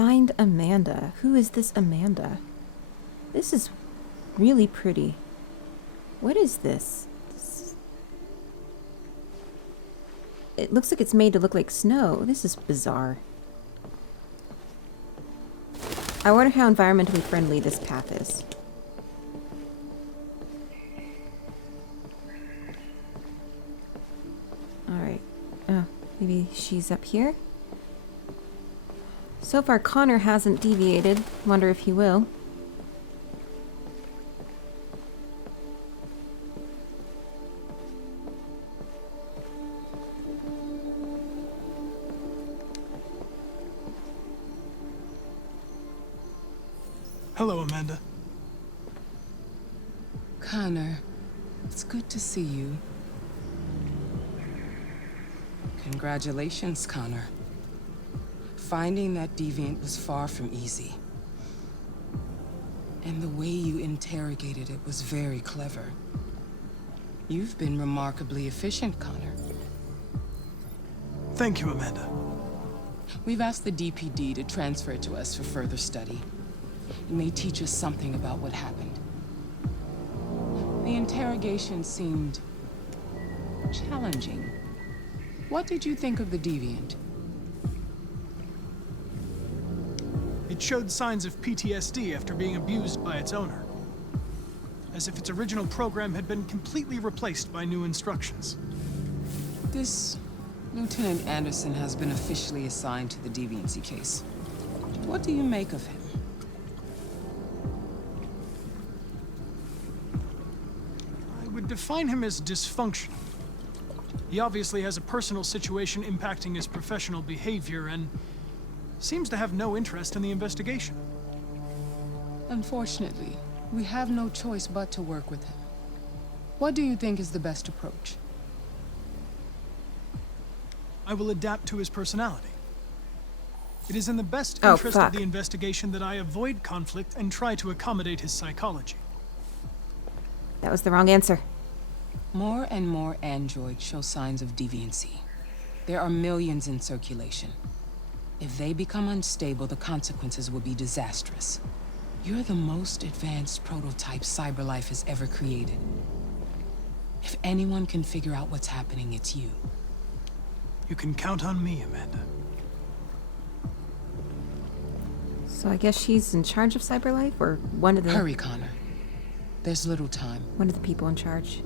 Find Amanda. Who is this Amanda? This is really pretty. What is this? It looks like it's made to look like snow. This is bizarre. I wonder how environmentally friendly this path is. Alright. Oh, maybe she's up here? So far, Connor hasn't deviated. Wonder if he will. Hello, Amanda. Connor, it's good to see you. Congratulations, Connor. Finding that deviant was far from easy. And the way you interrogated it was very clever. You've been remarkably efficient, Connor. Thank you, Amanda. We've asked the DPD to transfer it to us for further study. It may teach us something about what happened. The interrogation seemed challenging. What did you think of the deviant? It showed signs of PTSD after being abused by its owner. As if its original program had been completely replaced by new instructions. This Lieutenant Anderson has been officially assigned to the deviancy case. What do you make of him? I would define him as dysfunctional. He obviously has a personal situation impacting his professional behavior and seems to have no interest in the investigation. Unfortunately, we have no choice but to work with him. What do you think is the best approach? I will adapt to his personality. It is in the best interest of the investigation that I avoid conflict and try to accommodate his psychology. That was the wrong answer. More and more androids show signs of deviancy. There are millions in circulation. If they become unstable, the consequences will be disastrous. You're the most advanced prototype CyberLife has ever created. If anyone can figure out what's happening, it's you. You can count on me, Amanda. So I guess she's in charge of CyberLife, or one of the... Hurry, Connor. There's little time. One of the people in charge.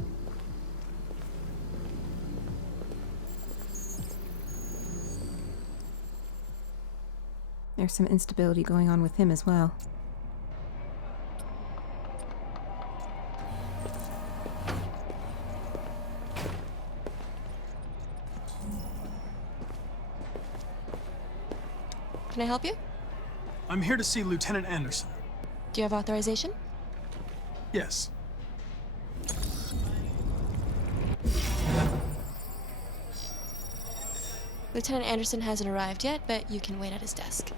There's some instability going on with him as well. Can I help you? I'm here to see Lieutenant Anderson. Do you have authorization? Yes. Lieutenant Anderson hasn't arrived yet, but you can wait at his desk.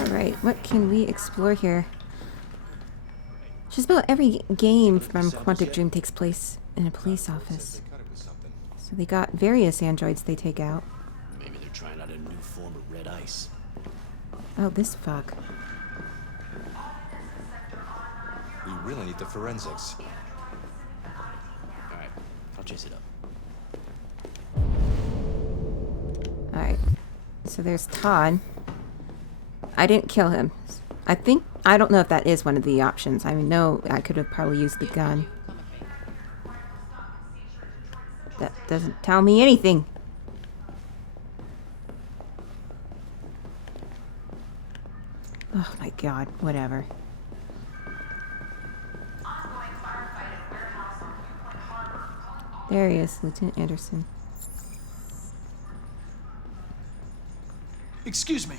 Alright, what can we explore here? Just about every game from Quantic Dream takes place in a police office. So they got various androids they take out. Maybe they're trying out a new form of red ice. Oh, this fuck. We really need the forensics. Alright, I'll chase it up. Alright. So there's Todd. I didn't kill him. I don't know if that is one of the options. I mean, no, I could have probably used the gun. That doesn't tell me anything. Oh my god, whatever. There he is, Lieutenant Anderson. Excuse me.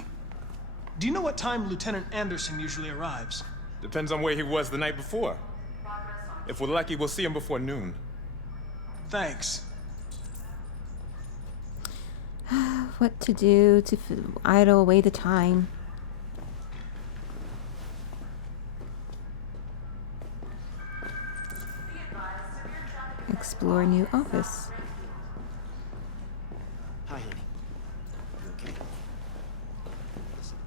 Do you know what time Lieutenant Anderson usually arrives? Depends on where he was the night before. If we're lucky, we'll see him before noon. Thanks. What to do to idle away the time? explore a new office. Hi, honey. You okay? Listen.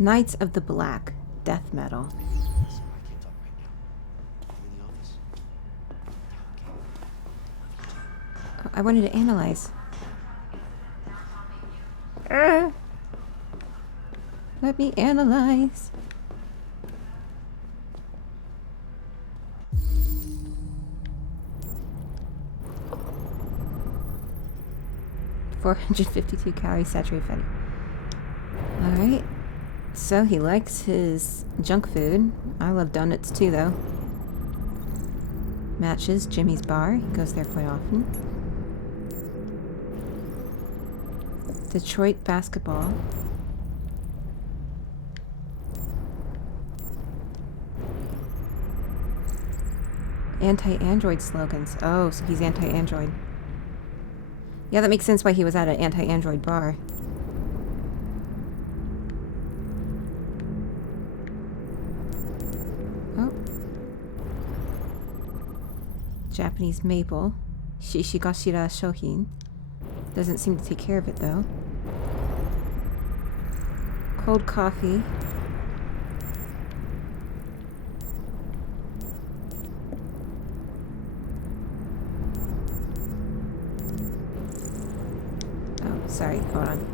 Knights of the Black, death metal. Listen, I can't talk right now. You in the office? Oh, I wanted to analyze. Let me analyze. $452 calories saturated fatty. Alright. So he likes his junk food. I love donuts too, though. Matches Jimmy's bar. He goes there quite often. Detroit basketball. Anti-android slogans. Oh, so he's anti-android. Yeah, that makes sense why he was at an anti-android bar. Oh. Japanese maple. Shishigashira shohin. Doesn't seem to take care of it, though. Cold coffee. Sorry, hold on.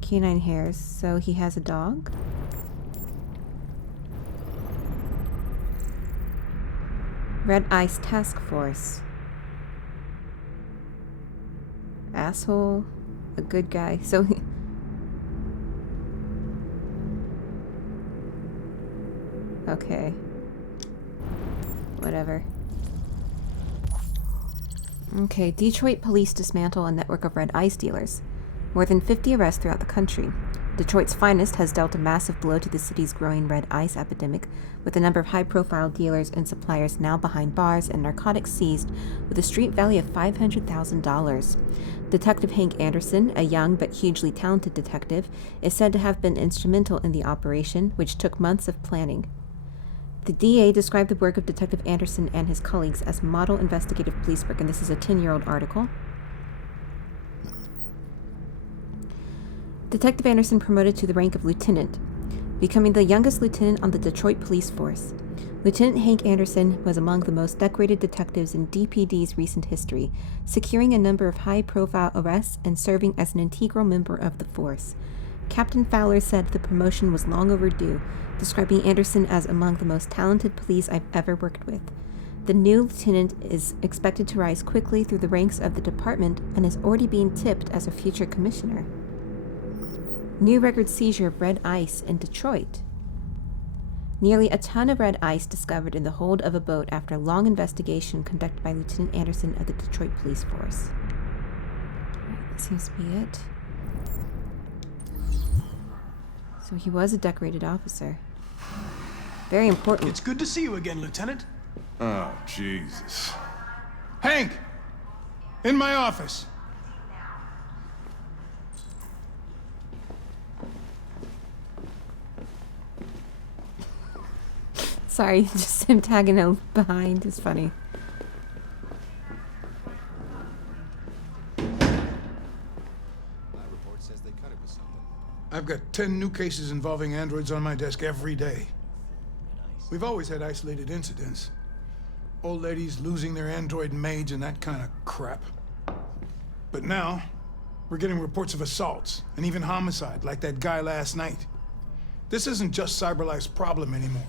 Canine hairs, so he has a dog? Red Ice Task Force. Asshole. A good guy. So he... Okay. Whatever. Okay, Detroit police dismantle a network of red ice dealers. More than 50 arrests throughout the country. Detroit's Finest has dealt a massive blow to the city's growing red ice epidemic, with a number of high-profile dealers and suppliers now behind bars and narcotics seized, with a street value of $500,000. Detective Hank Anderson, a young but hugely talented detective, is said to have been instrumental in the operation, which took months of planning. The DA described the work of Detective Anderson and his colleagues as model investigative police work, and this is a 10-year-old article. Detective Anderson promoted to the rank of lieutenant, becoming the youngest lieutenant on the Detroit police force. Lieutenant Hank Anderson was among the most decorated detectives in DPD's recent history, securing a number of high-profile arrests and serving as an integral member of the force. Captain Fowler said the promotion was long overdue, describing Anderson as among the most talented police I've ever worked with. The new lieutenant is expected to rise quickly through the ranks of the department and is already being tipped as a future commissioner. New record seizure of red ice in Detroit. Nearly a ton of red ice discovered in the hold of a boat after a long investigation conducted by Lieutenant Anderson of the Detroit Police Force. That seems to be it. So he was a decorated officer. Very important. It's good to see you again, Lieutenant. Oh, Jesus. Hank! In my office. Sorry, just him tagging him behind is funny. I've got 10 new cases involving androids on my desk every day. We've always had isolated incidents. Old ladies losing their android maids and that kind of crap. But now, we're getting reports of assaults and even homicide, like that guy last night. This isn't just CyberLife's problem anymore.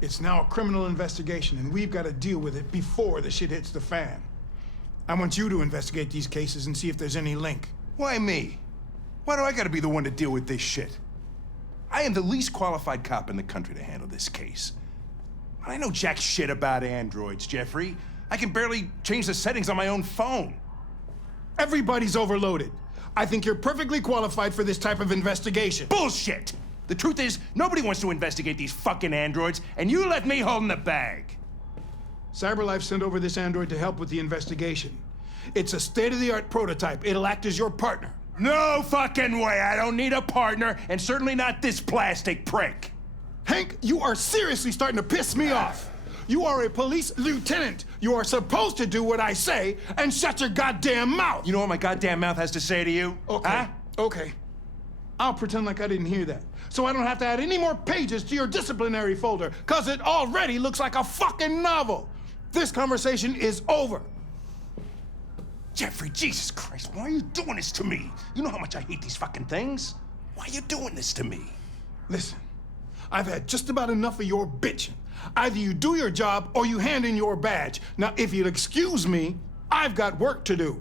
It's now a criminal investigation, and we've got to deal with it before the shit hits the fan. I want you to investigate these cases and see if there's any link. Why me? Why do I gotta be the one to deal with this shit? I am the least qualified cop in the country to handle this case. I know jack shit about androids, Jeffrey. I can barely change the settings on my own phone. Everybody's overloaded. I think you're perfectly qualified for this type of investigation. Bullshit! The truth is, nobody wants to investigate these fucking androids, and you left me holding the bag. CyberLife sent over this android to help with the investigation. It's a state-of-the-art prototype. It'll act as your partner. No fucking way. I don't need a partner, and certainly not this plastic prick. Hank, you are seriously starting to piss me off. You are a police lieutenant. You are supposed to do what I say and shut your goddamn mouth. You know what my goddamn mouth has to say to you? Okay, Huh? okay. I'll pretend like I didn't hear that, so I don't have to add any more pages to your disciplinary folder, because it already looks like a fucking novel. This conversation is over. Jeffrey, Jesus Christ, why are you doing this to me? You know how much I hate these fucking things. Why are you doing this to me? Listen, I've had just about enough of your bitching. Either you do your job or you hand in your badge. Now, if you'll excuse me, I've got work to do.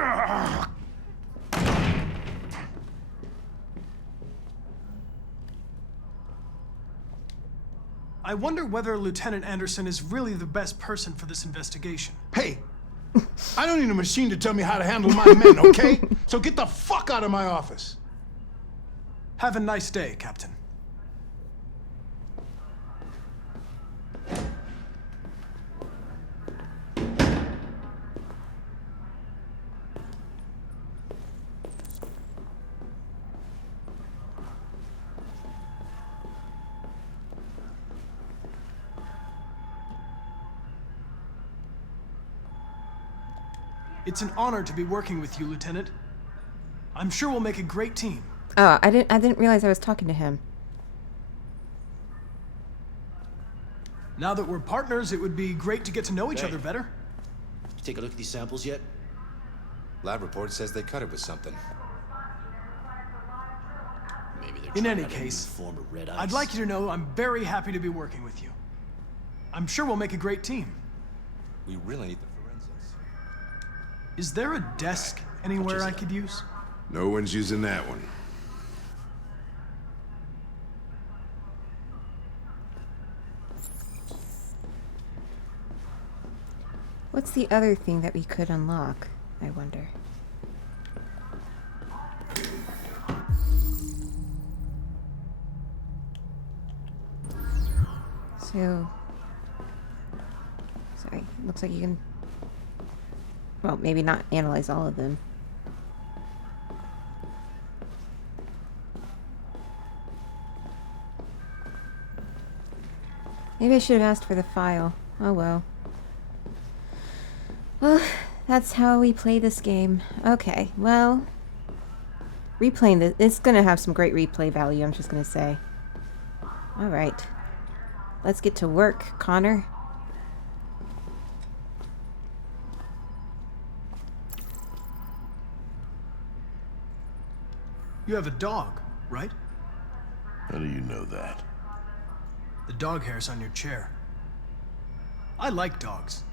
Ugh. I wonder whether Lieutenant Anderson is really the best person for this investigation. Hey, I don't need a machine to tell me how to handle my men, okay? So get the fuck out of my office. Have a nice day, Captain. It's an honor to be working with you, Lieutenant. I'm sure we'll make a great team. Oh, I didn't realize I was talking to him. Now that we're partners, it would be great to get to know each other better. You take a look at these samples yet? Lab report says they cut it with something. Maybe they're In trying any out a new case, form of red ice. I'd like you to know I'm very happy to be working with you. I'm sure we'll make a great team. We really need the forensics. Is there a desk anywhere I could use? No one's using that one. What's the other thing that we could unlock, I wonder? So... Sorry, looks like you can... Well, maybe not analyze all of them. Maybe I should have asked for the file. Oh well. Well, that's how we play this game. Okay, well... Replaying this, it's gonna have some great replay value, I'm just gonna say. Alright. Let's get to work, Connor. You have a dog, right? How do you know that? The dog hair's on your chair. I like dogs.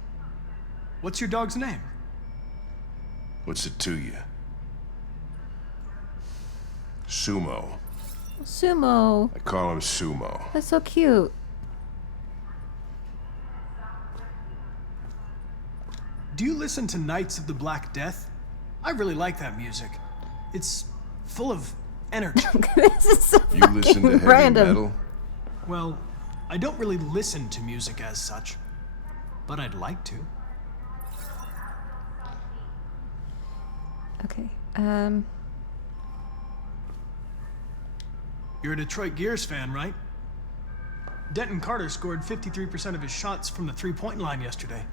What's your dog's name? What's it to you? Sumo. Sumo. I call him Sumo. That's so cute. Do you listen to Knights of the Black Death? I really like that music. It's full of energy. This is so You listen to heavy random. metal? Well, I don't really listen to music as such, but I'd like to. Okay, You're a Detroit Gears fan, right? Denton Carter scored 53% of his shots from the three-point line yesterday.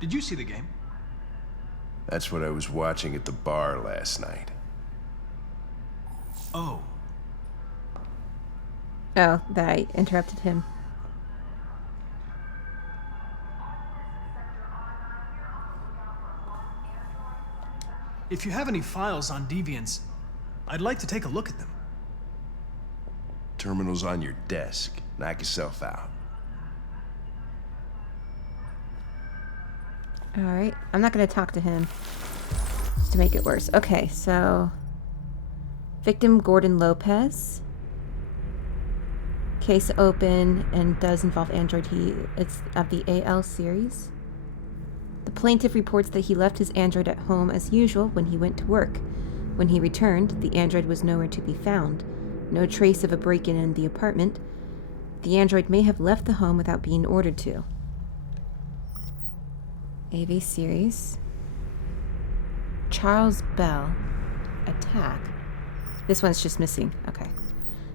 Did you see the game? That's what I was watching at the bar last night. Oh, Oh, that I interrupted him. if you have any files on Deviants, I'd like to take a look at them. Terminal's on your desk. Knock yourself out. Alright, I'm not gonna talk to him. Just to make it worse. Okay, so... Victim Gordon Lopez. Case open and does involve Android. It's of the AL series. The plaintiff reports that he left his Android at home as usual when he went to work. When he returned, the android was nowhere to be found. No trace of a break-in in the apartment. The android may have left the home without being ordered to. AV series. Charles Bell. Attack. This one's just missing. Okay.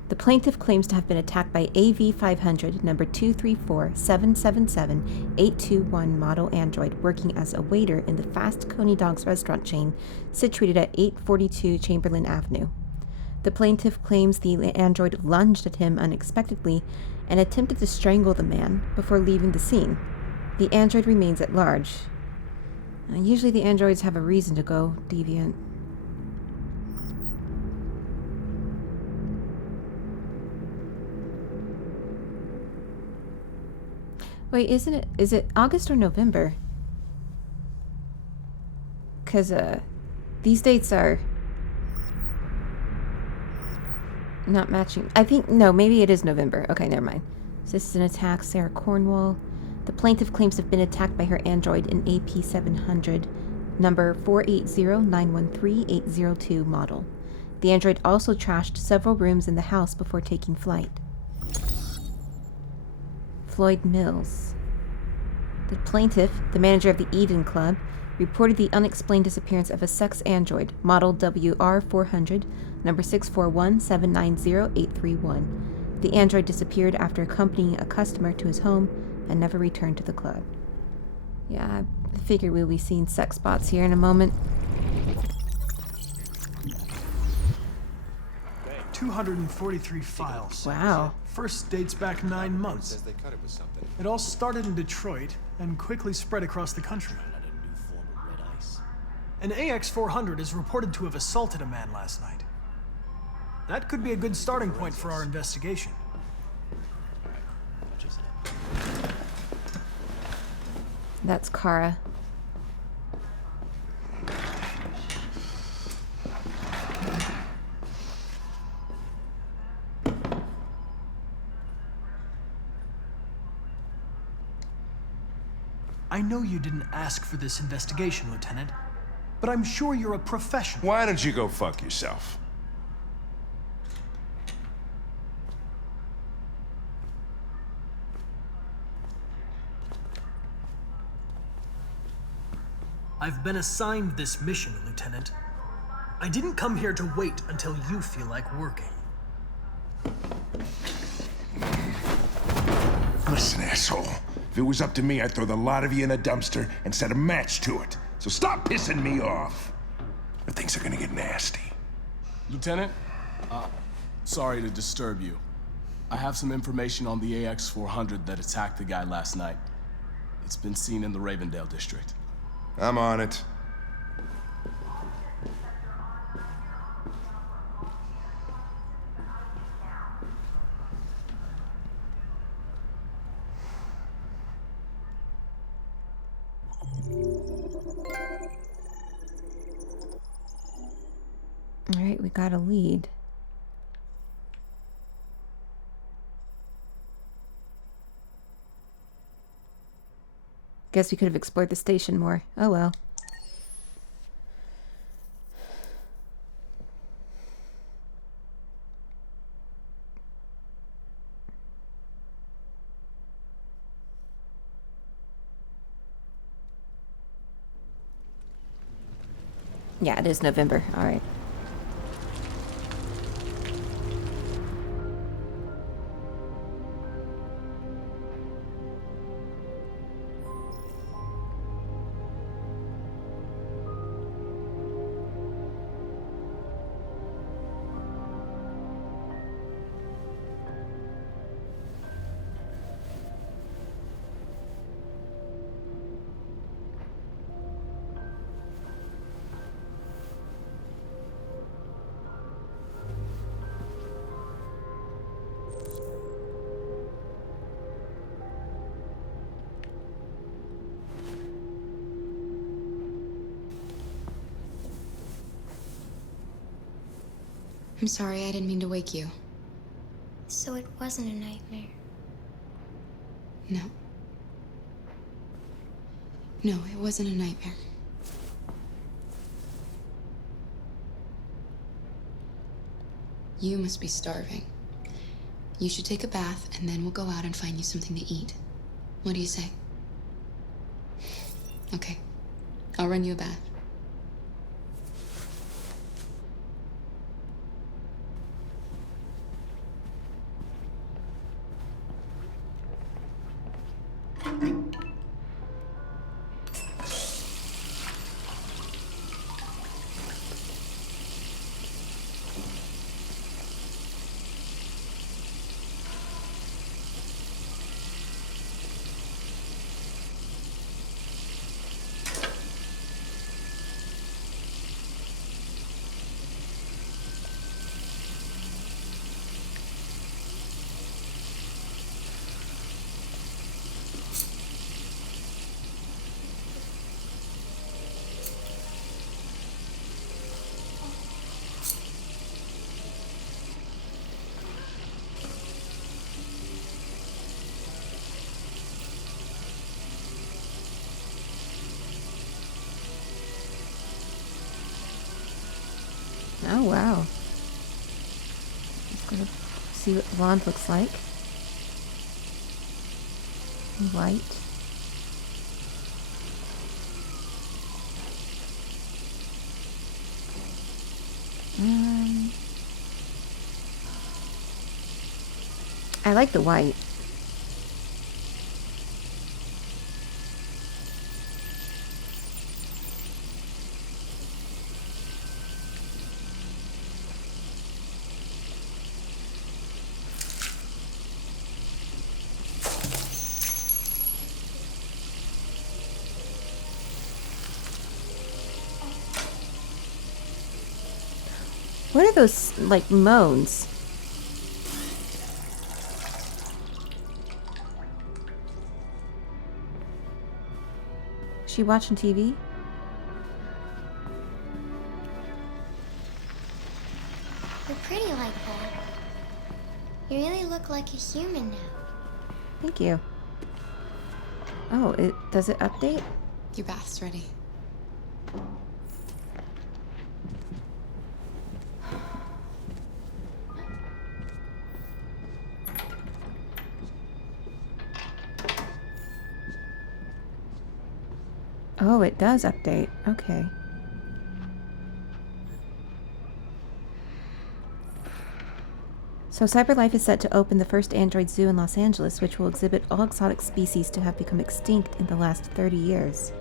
The plaintiff claims to have been attacked by AV-500, number 234-777-821 model android working as a waiter in the Fast Coney Dogs restaurant chain situated at 842 Chamberlain Avenue. The plaintiff claims the android lunged at him unexpectedly and attempted to strangle the man before leaving the scene. The android remains at large. Usually the androids have a reason to go deviant. Wait, is it August or November? Because, these dates are not matching. I think, no, maybe it is November. Okay, never mind. So this is an attack, Sarah Cornwall. The plaintiff claims to have been attacked by her android in AP700, number 480-913-802 model. The android also trashed several rooms in the house before taking flight. Floyd Mills. The plaintiff, the manager of the Eden Club, reported the unexplained disappearance of a sex android, model WR400, number 641-790-831. The android disappeared after accompanying a customer to his home and never returned to the club. Yeah, I figure we'll be seeing sex bots here in a moment. 243 files. Wow. First dates back 9 months. Says they cut it with something. It all started in Detroit and quickly spread across the country. Not a new form of red ice. An AX-400 is reported to have assaulted a man last night. That could be a good starting point for our investigation. Which is it? That's Kara. I know you didn't ask for this investigation, Lieutenant, but I'm sure you're a professional. Why don't you go fuck yourself? I've been assigned this mission, Lieutenant. I didn't come here to wait until you feel like working. Listen, asshole. If it was up to me, I'd throw the lot of you in a dumpster and set a match to it. So stop pissing me off. Or things are gonna get nasty. Lieutenant, sorry to disturb you. I have some information on the AX-400 that attacked the guy last night. It's been seen in the Ravendale district. I'm on it. All right, we got a lead. Guess we could have explored the station more. Oh well. Yeah, it is November. All right. I'm sorry, I didn't mean to wake you. So it wasn't a nightmare. No. No, it wasn't a nightmare. You must be starving. You should take a bath, and then we'll go out and find you something to eat. What do you say? Okay. I'll run you a bath. Oh, wow. Let's go to see what blonde looks like. White. I like the white. What are those, like, moans? Is she watching TV? You're pretty like that. You really look like a human now. Thank you. Oh, does it update? Your bath's ready. Oh, it does update. Okay. So CyberLife is set to open the first android zoo in Los Angeles, which will exhibit all exotic species to have become extinct in the last 30 years.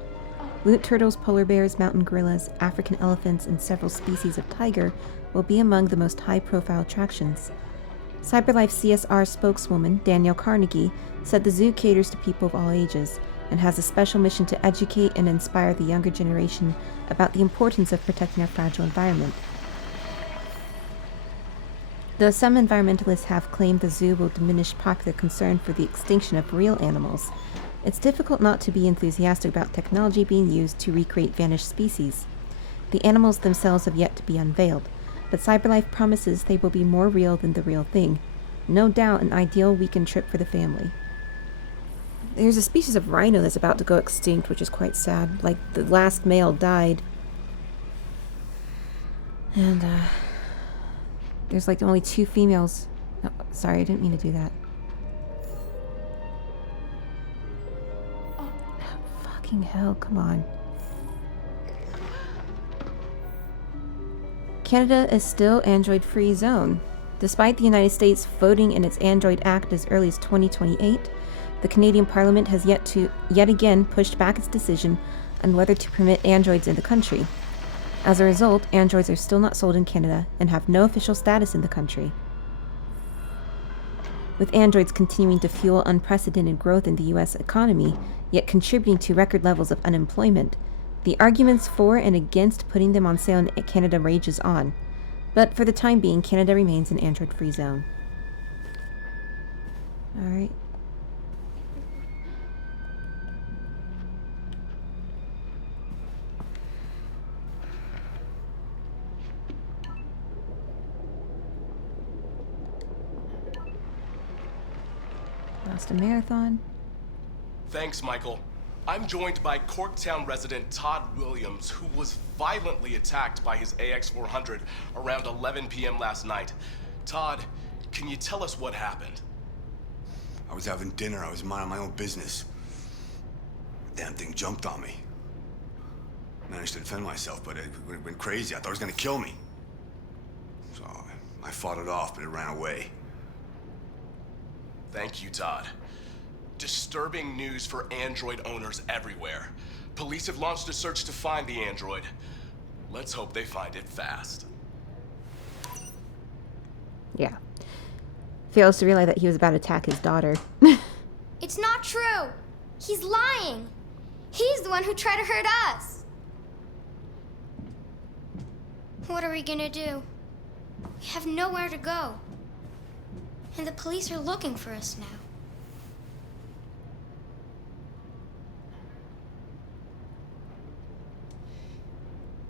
Loot turtles, polar bears, mountain gorillas, African elephants, and several species of tiger will be among the most high-profile attractions. CyberLife CSR spokeswoman Danielle Carnegie said the zoo caters to people of all ages and has a special mission to educate and inspire the younger generation about the importance of protecting our fragile environment. Though some environmentalists have claimed the zoo will diminish popular concern for the extinction of real animals, it's difficult not to be enthusiastic about technology being used to recreate vanished species. The animals themselves have yet to be unveiled, but CyberLife promises they will be more real than the real thing. No doubt an ideal weekend trip for the family. There's a species of rhino that's about to go extinct, which is quite sad. Like, the last male died. And, there's like only 2 females. Oh, sorry, I didn't mean to do that. Oh, fucking hell, come on. Canada is still Android-free zone. Despite the United States voting in its Android Act as early as 2028, the Canadian Parliament has yet again pushed back its decision on whether to permit androids in the country. As a result, androids are still not sold in Canada and have no official status in the country. With androids continuing to fuel unprecedented growth in the US economy, yet contributing to record levels of unemployment, the arguments for and against putting them on sale in Canada rages on. But for the time being, Canada remains an Android-free zone. Alright. Lost a marathon. Thanks, Michael. I'm joined by Corktown resident Todd Williams, who was violently attacked by his AX-400 around 11 p.m. last night. Todd, can you tell us what happened? I was having dinner. I was minding my own business. The damn thing jumped on me. Managed to defend myself, but it went crazy. I thought it was gonna kill me. So I fought it off, but it ran away. Thank you, Todd. Disturbing news for android owners everywhere. Police have launched a search to find the android. Let's hope they find it fast. Yeah. Fails to realize that he was about to attack his daughter. It's not true. He's lying. He's the one who tried to hurt us. What are we gonna do? We have nowhere to go. And the police are looking for us now.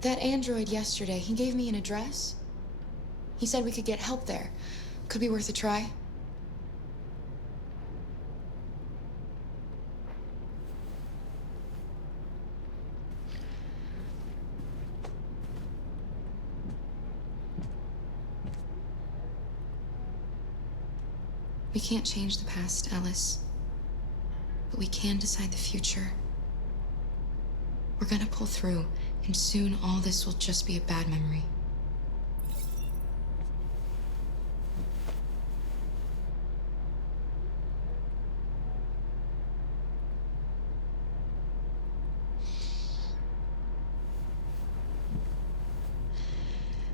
That android yesterday, he gave me an address. He said we could get help there. Could be worth a try. We can't change the past, Alice. But we can decide the future. We're gonna pull through, and soon all this will just be a bad memory.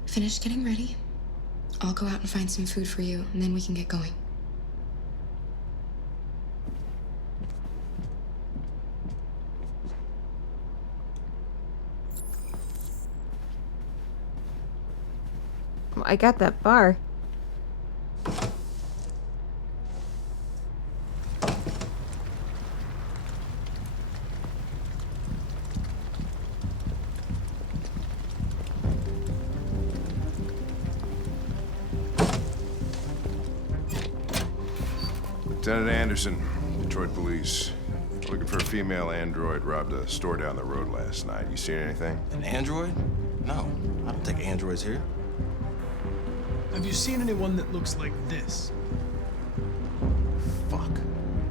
Finished getting ready. I'll go out and find some food for you, and then we can get going. Well, I got that bar. Lieutenant Anderson, Detroit Police. Looking for a female android robbed a store down the road last night. You seen anything? An android? No, I don't take androids here. Have you seen anyone that looks like this? Fuck.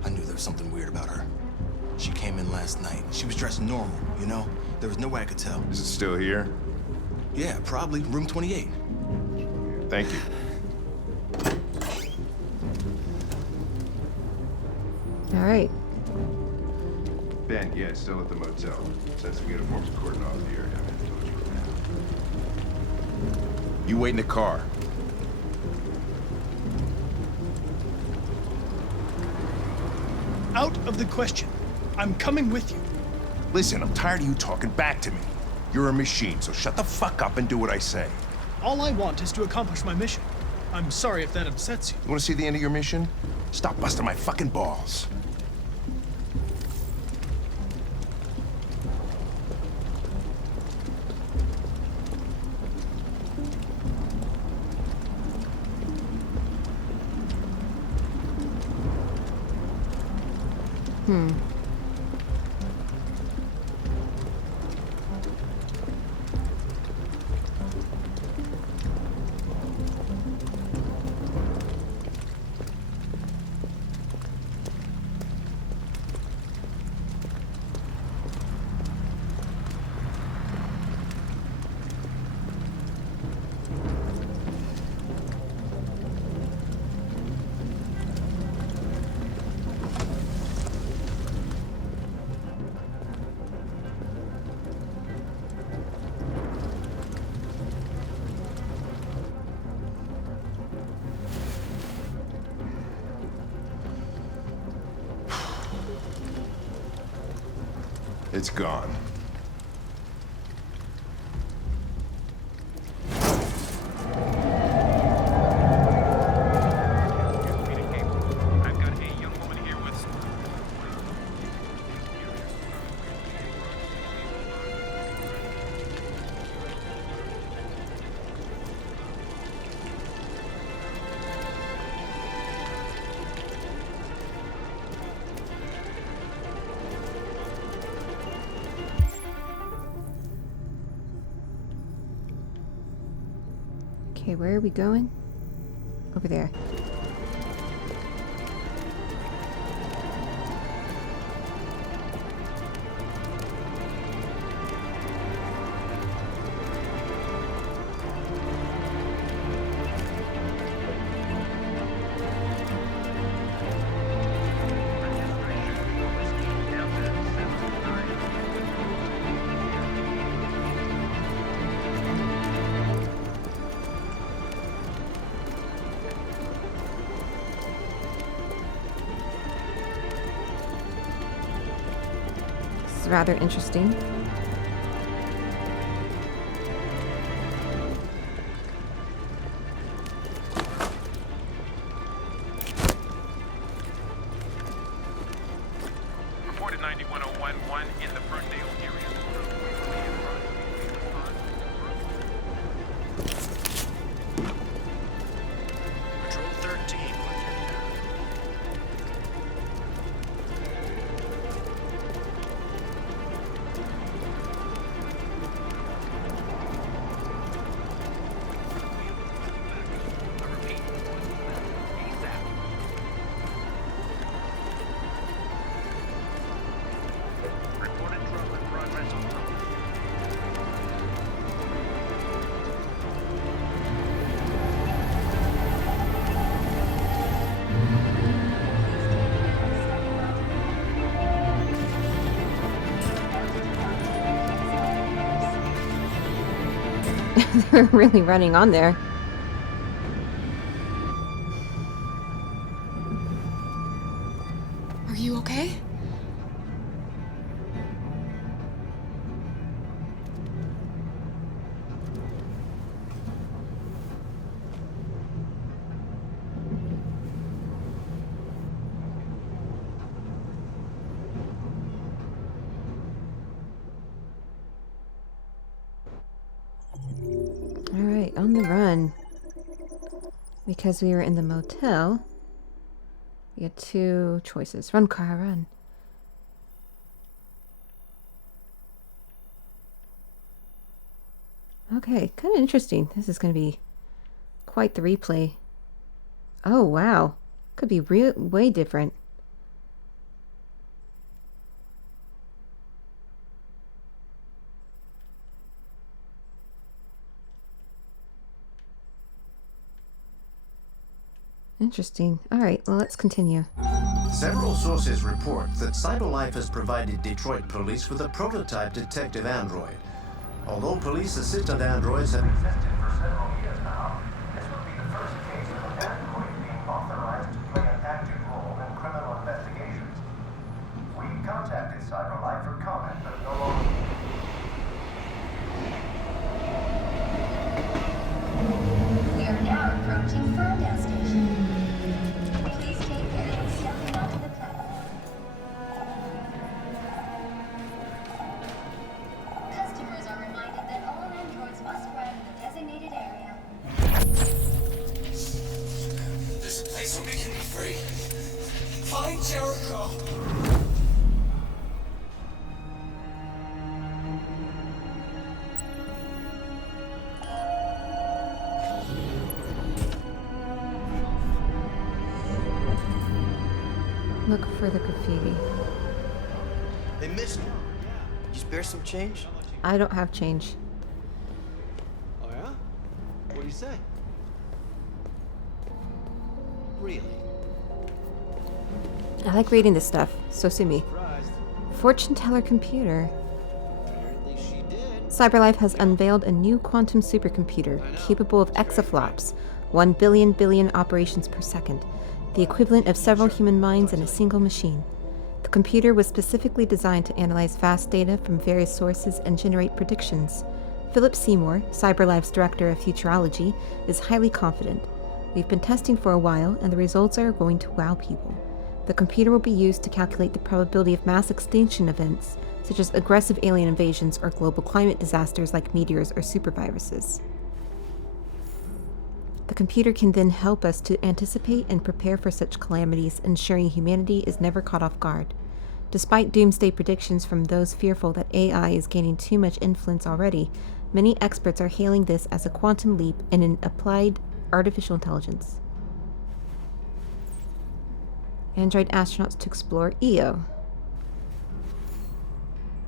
I knew there was something weird about her. She came in last night. She was dressed normal, you know? There was no way I could tell. Is it still here? Yeah, probably. Room 28. Thank you. All right. Ben, yeah, it's still at the motel. Sent some uniforms to cordon off the area. I'm in the village right now. You wait in the car. Out of the question. I'm coming with you. Listen, I'm tired of you talking back to me. You're a machine, so shut the fuck up and do what I say. All I want is to accomplish my mission. I'm sorry if that upsets you. You want to see the end of your mission? Stop busting my fucking balls. It's gone. Okay, where are we going? over there. Rather interesting. Reported 91011 in the Ferndale area. Patrol 13. They're really running on there. Are you okay? Alright, on the run. Because we were in the motel, we had two choices. Run, car, run. Okay, kind of interesting. This is going to be quite the replay. Oh, wow. Could be way different. Interesting. Alright, well, let's continue. Several sources report that CyberLife has provided Detroit police with a prototype detective android. Although police assistant androids have existed for several years now, this would be the first case of an android being authorized to play an active role in criminal investigations. We contacted CyberLife for comment, but no longer... We are now approaching Ferndale Station. Please take care of stepping onto the platform. Customers are reminded that all androids must ride in the designated area. There's a place where we can be free. Find Jericho. Look for the graffiti. They missed you. You spare some change? I don't have change. Oh yeah? What do you say? Really? I like reading this stuff, so sue me. Fortune teller computer. CyberLife has unveiled a new quantum supercomputer capable of exaflops, 1 billion operations per second, the equivalent of several human minds in a single machine. The computer was specifically designed to analyze vast data from various sources and generate predictions. Philip Seymour, CyberLife's director of futurology, is highly confident. We've been testing for a while, and the results are going to wow people. The computer will be used to calculate the probability of mass extinction events, such as aggressive alien invasions or global climate disasters like meteors or superviruses. The computer can then help us to anticipate and prepare for such calamities, ensuring humanity is never caught off guard. Despite doomsday predictions from those fearful that AI is gaining too much influence already, many experts are hailing this as a quantum leap in an applied artificial intelligence. Android astronauts to explore Io.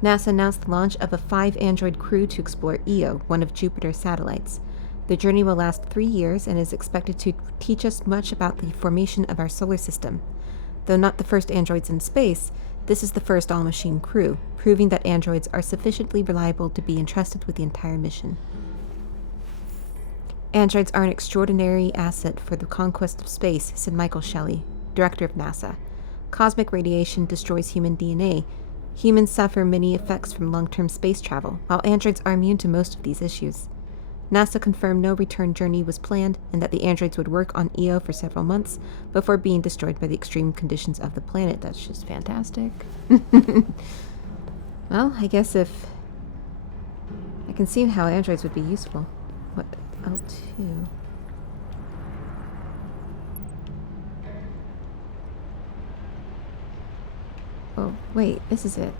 NASA announced the launch of a 5-android crew to explore Io, one of Jupiter's satellites. The journey will last 3 years and is expected to teach us much about the formation of our solar system. Though not the first androids in space, this is the first all-machine crew, proving that androids are sufficiently reliable to be entrusted with the entire mission. Androids are an extraordinary asset for the conquest of space, said Michael Shelley, director of NASA. Cosmic radiation destroys human DNA. Humans suffer many effects from long-term space travel, while androids are immune to most of these issues. NASA confirmed no return journey was planned and that the androids would work on Io for several months before being destroyed by the extreme conditions of the planet. That's just fantastic. Well, I guess if... I can see how androids would be useful. What? L2. Oh, wait, this is it.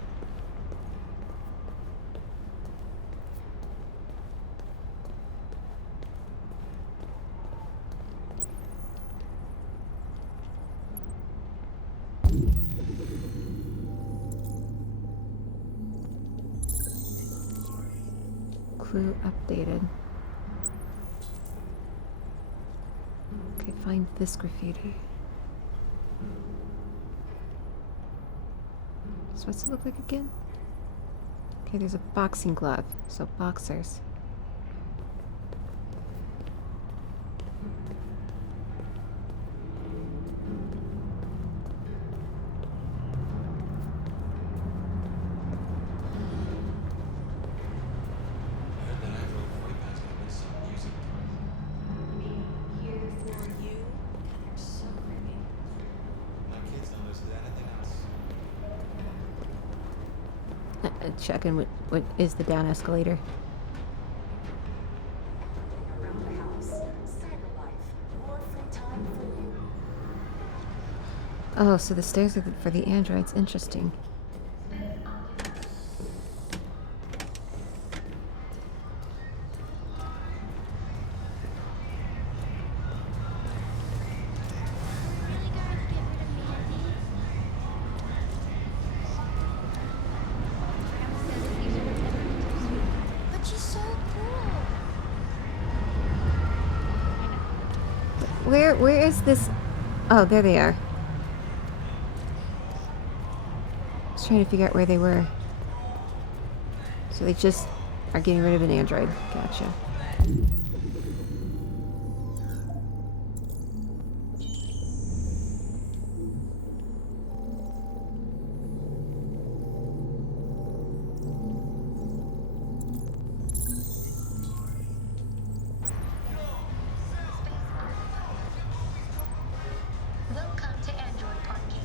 Clue updated. Okay, find this graffiti. So what's it look like again? Okay, there's a boxing glove, so boxers. Checking what is the down escalator. Oh, so the stairs are for the androids. Interesting. But she's so cool. Where is this? Oh, there they are. I was trying to figure out where they were. So they just are getting rid of an android. Gotcha. Welcome to Android Parking.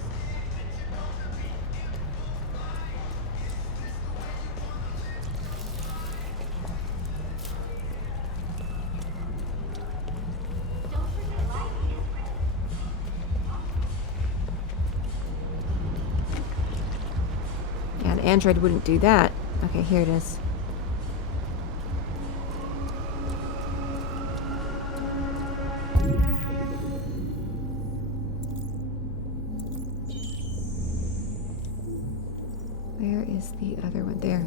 Yeah, an android wouldn't do that. Okay, here it is. Where is the other one? There.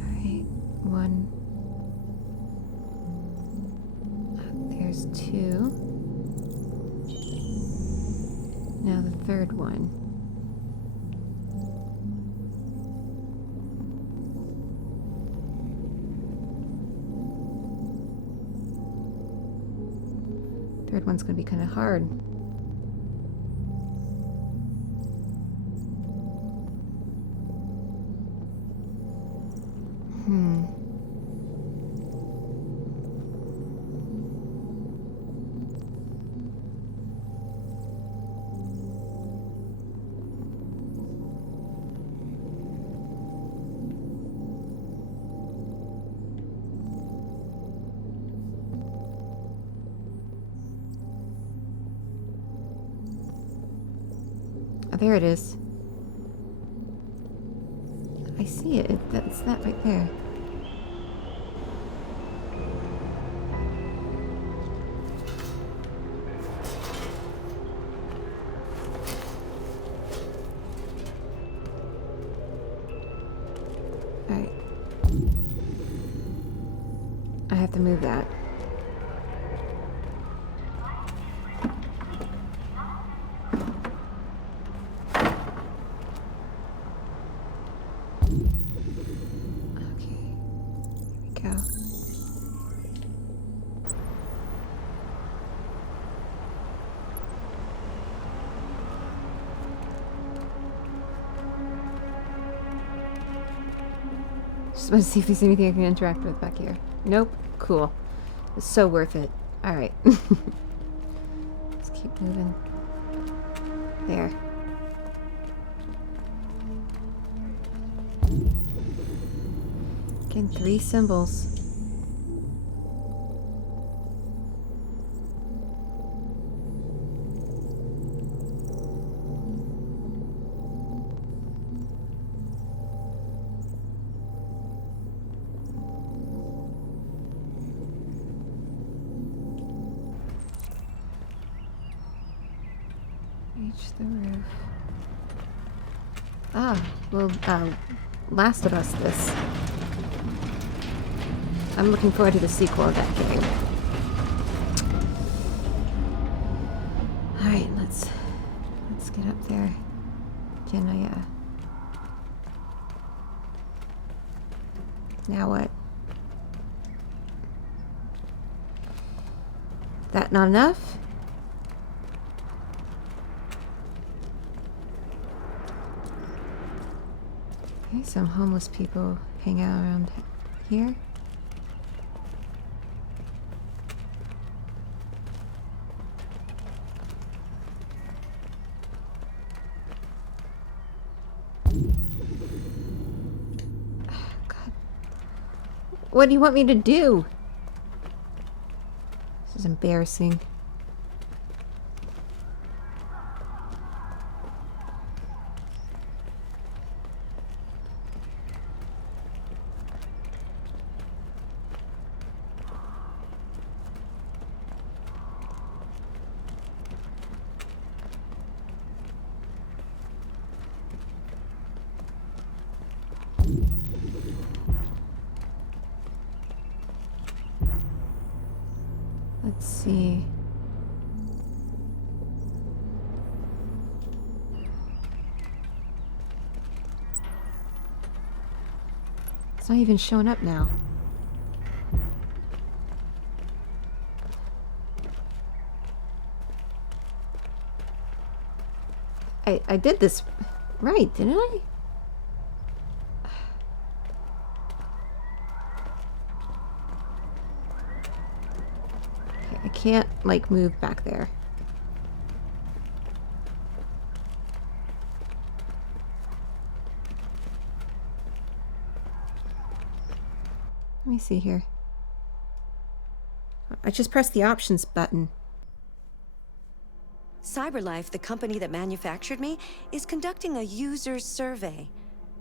Alright, one. There's two. Now the third one. Third one's gonna be kind of hard. there it is. I see it. That's that right there. Alright. I have to move that. Go. Just want to see if there's anything I can interact with back here. Nope. Cool. It's so worth it. Alright. Let's keep moving. There. Again, 3 symbols. Reach the roof. Ah, well, Last of Us this. I'm looking forward to the sequel of that game. Alright, let's get up there. Can I, now what? That not enough? Okay, some homeless people hang out around here. What do you want me to do? This is embarrassing. Let's see. It's not even showing up now. I did this right, didn't I? I can't, like, move back there. Let me see here. I just pressed the options button. CyberLife, the company that manufactured me, is conducting a user survey.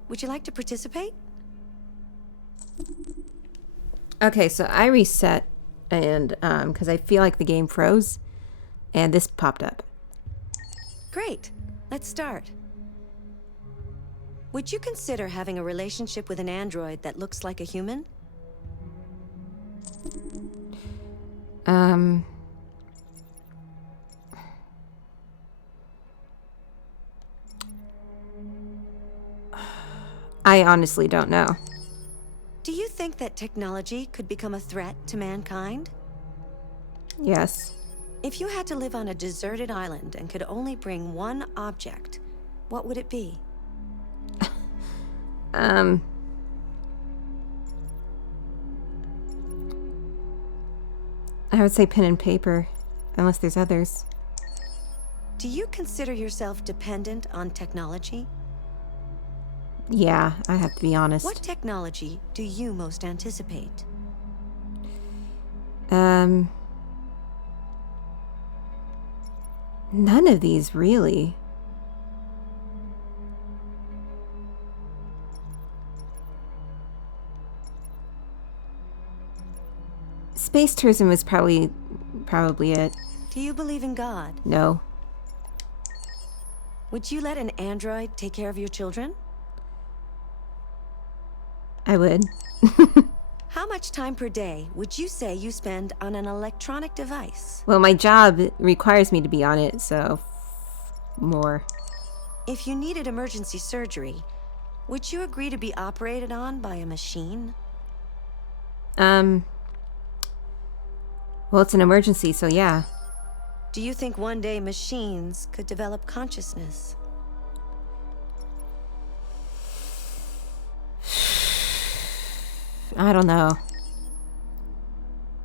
Would you like to participate? Okay, so I reset, and because I feel like the game froze, and this popped up. Great. Let's start. Would you consider having a relationship with an android that looks like a human? I honestly don't know. Do you think that technology could become a threat to mankind? Yes. If you had to live on a deserted island and could only bring one object, what would it be? I would say pen and paper, unless there's others. Do you consider yourself dependent on technology? Yeah, I have to be honest. What technology do you most anticipate? None of these, really. Space tourism is probably it. Do you believe in God? No. Would you let an android take care of your children? I would. How much time per day would you say you spend on an electronic device? Well, my job requires me to be on it, so more. If you needed emergency surgery, would you agree to be operated on by a machine? Well, it's an emergency, so yeah. Do you think one day machines could develop consciousness? I don't know.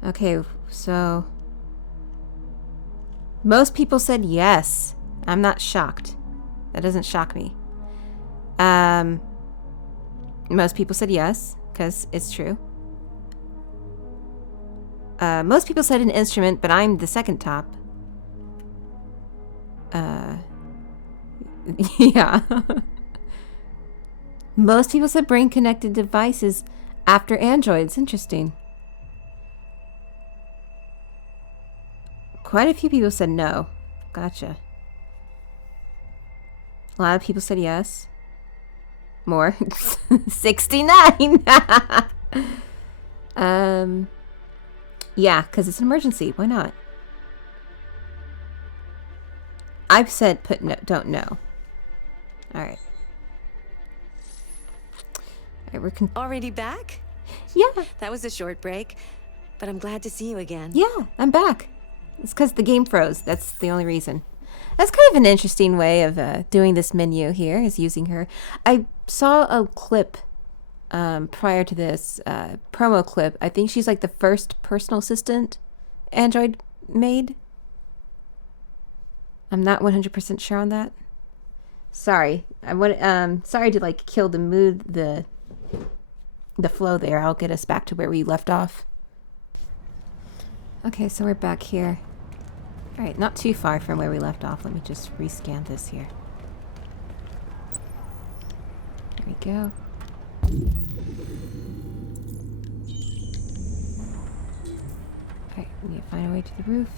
Okay, so most people said yes. I'm not shocked. That doesn't shock me. Most people said yes, because it's true. Most people said an instrument, but I'm the second top. Yeah. Most people said brain-connected devices after androids. Interesting. Quite a few people said no. Gotcha. A lot of people said yes. More. 69! Yeah, because it's an emergency. Why not? I've said put no, don't know. Alright. Alright, we're already back? Yeah. That was a short break, but I'm glad to see you again. Yeah, I'm back. It's because the game froze. That's the only reason. That's kind of an interesting way of doing this menu here, is using her. I saw a clip prior to this, promo clip. I think she's like the first personal assistant Android made. I'm not 100% sure on that. Sorry. Sorry to like kill the mood, the flow there. I'll get us back to where we left off. Okay, so we're back here. Alright, not too far from where we left off. Let me just rescan this here. There we go. Alright, we need to find a way to the roof.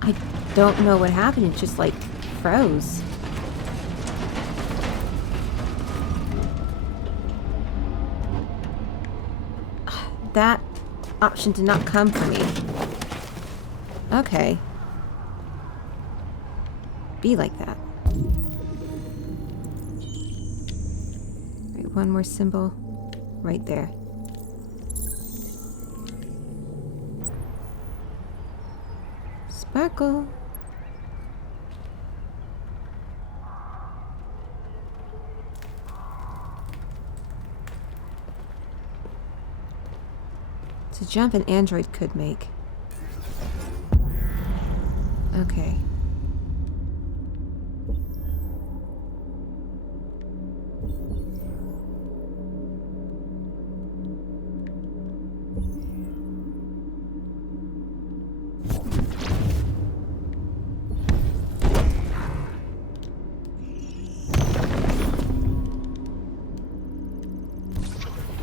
I don't know what happened. It just like froze. That option did not come for me. Okay. Be like that. Right, one more symbol right there. Sparkle. It's a jump an android could make. Okay.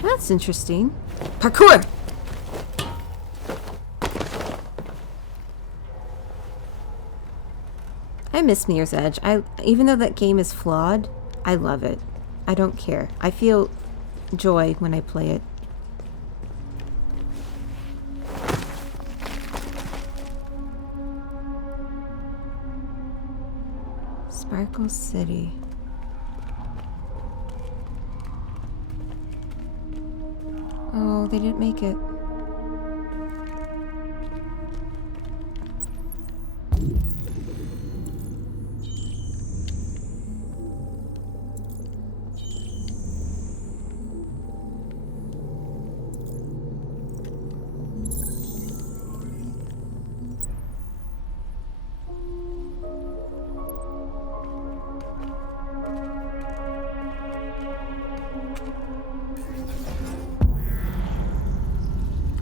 That's interesting. Parkour! I miss Mirror's Edge. Even though that game is flawed, I love it. I don't care. I feel joy when I play it. Sparkle City. Oh, they didn't make it.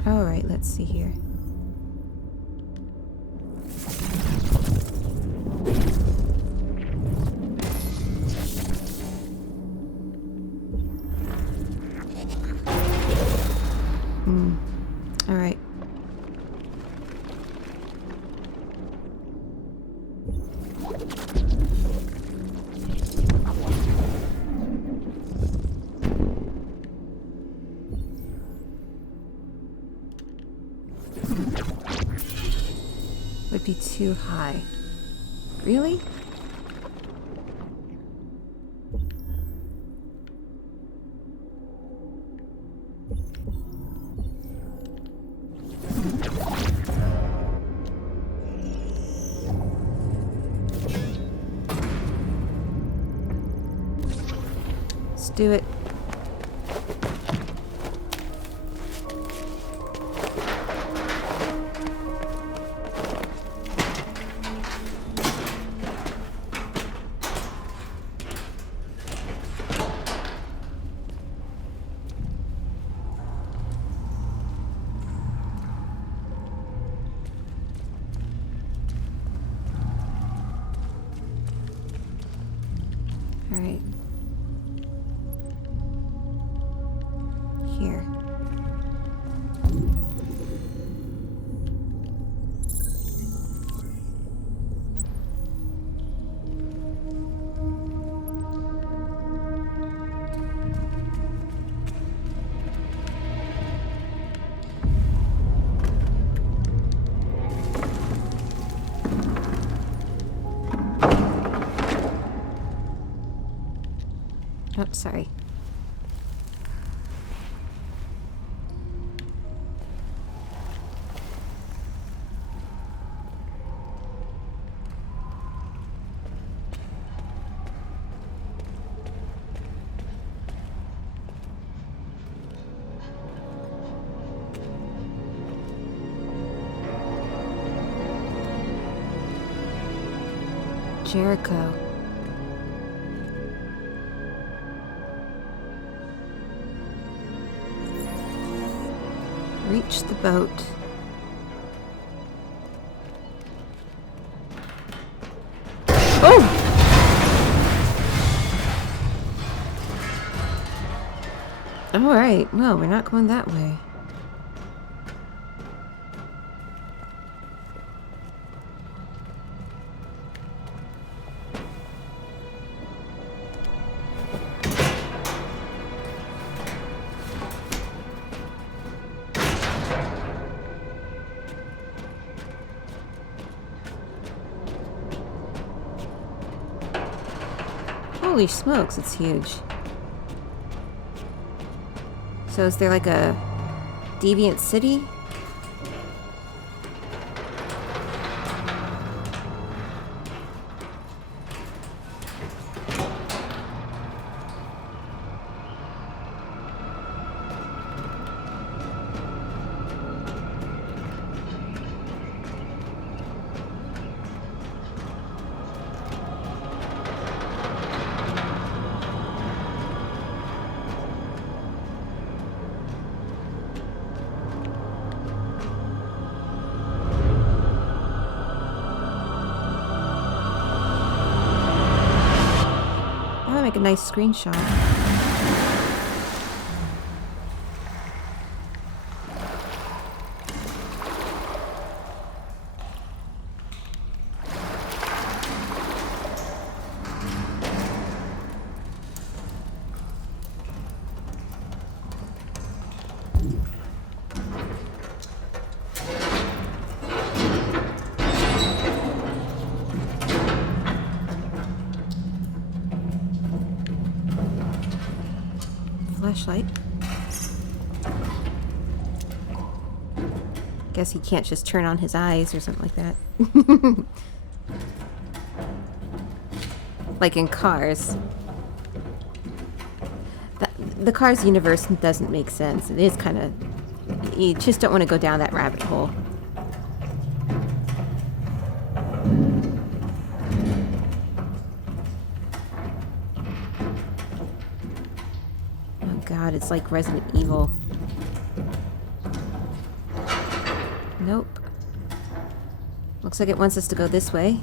Alright, let's see here. All right. Would be too high. Really? Let's do it. All right. Here. Oh, sorry. Jericho. Reach the boat. Oh! All right. Well, we're not going that way. Holy smokes, it's huge. So is there like a deviant city? Make a nice screenshot. Flashlight. Guess he can't just turn on his eyes or something like that. Like in Cars. The Cars universe doesn't make sense. It is kind of... You just don't want to go down that rabbit hole. God, it's like Resident Evil. Nope. Looks like it wants us to go this way.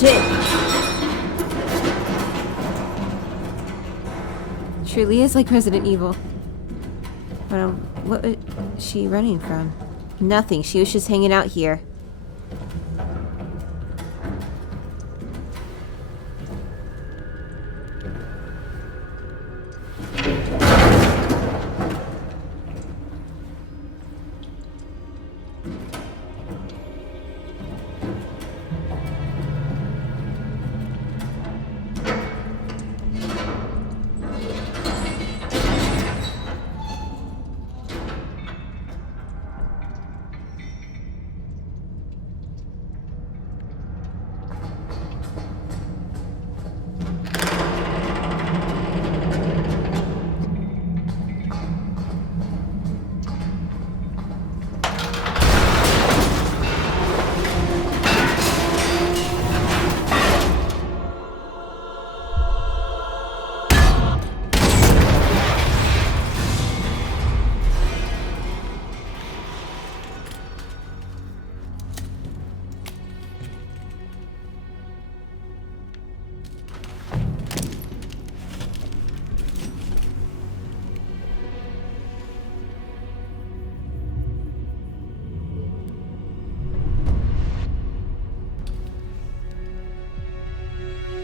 shit. Truly is like Resident Evil. Well, what was she running from? Nothing. She was just hanging out here.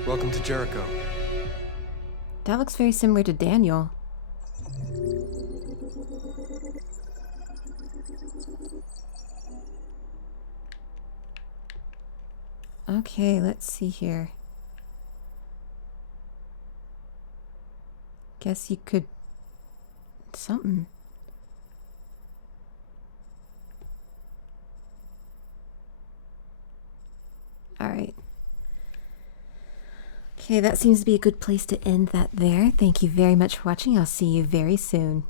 Welcome to Jericho. That looks very similar to Daniel. Okay, let's see here. Guess you could... something. Alright. Okay, that seems to be a good place to end that there. Thank you very much for watching. I'll see you very soon.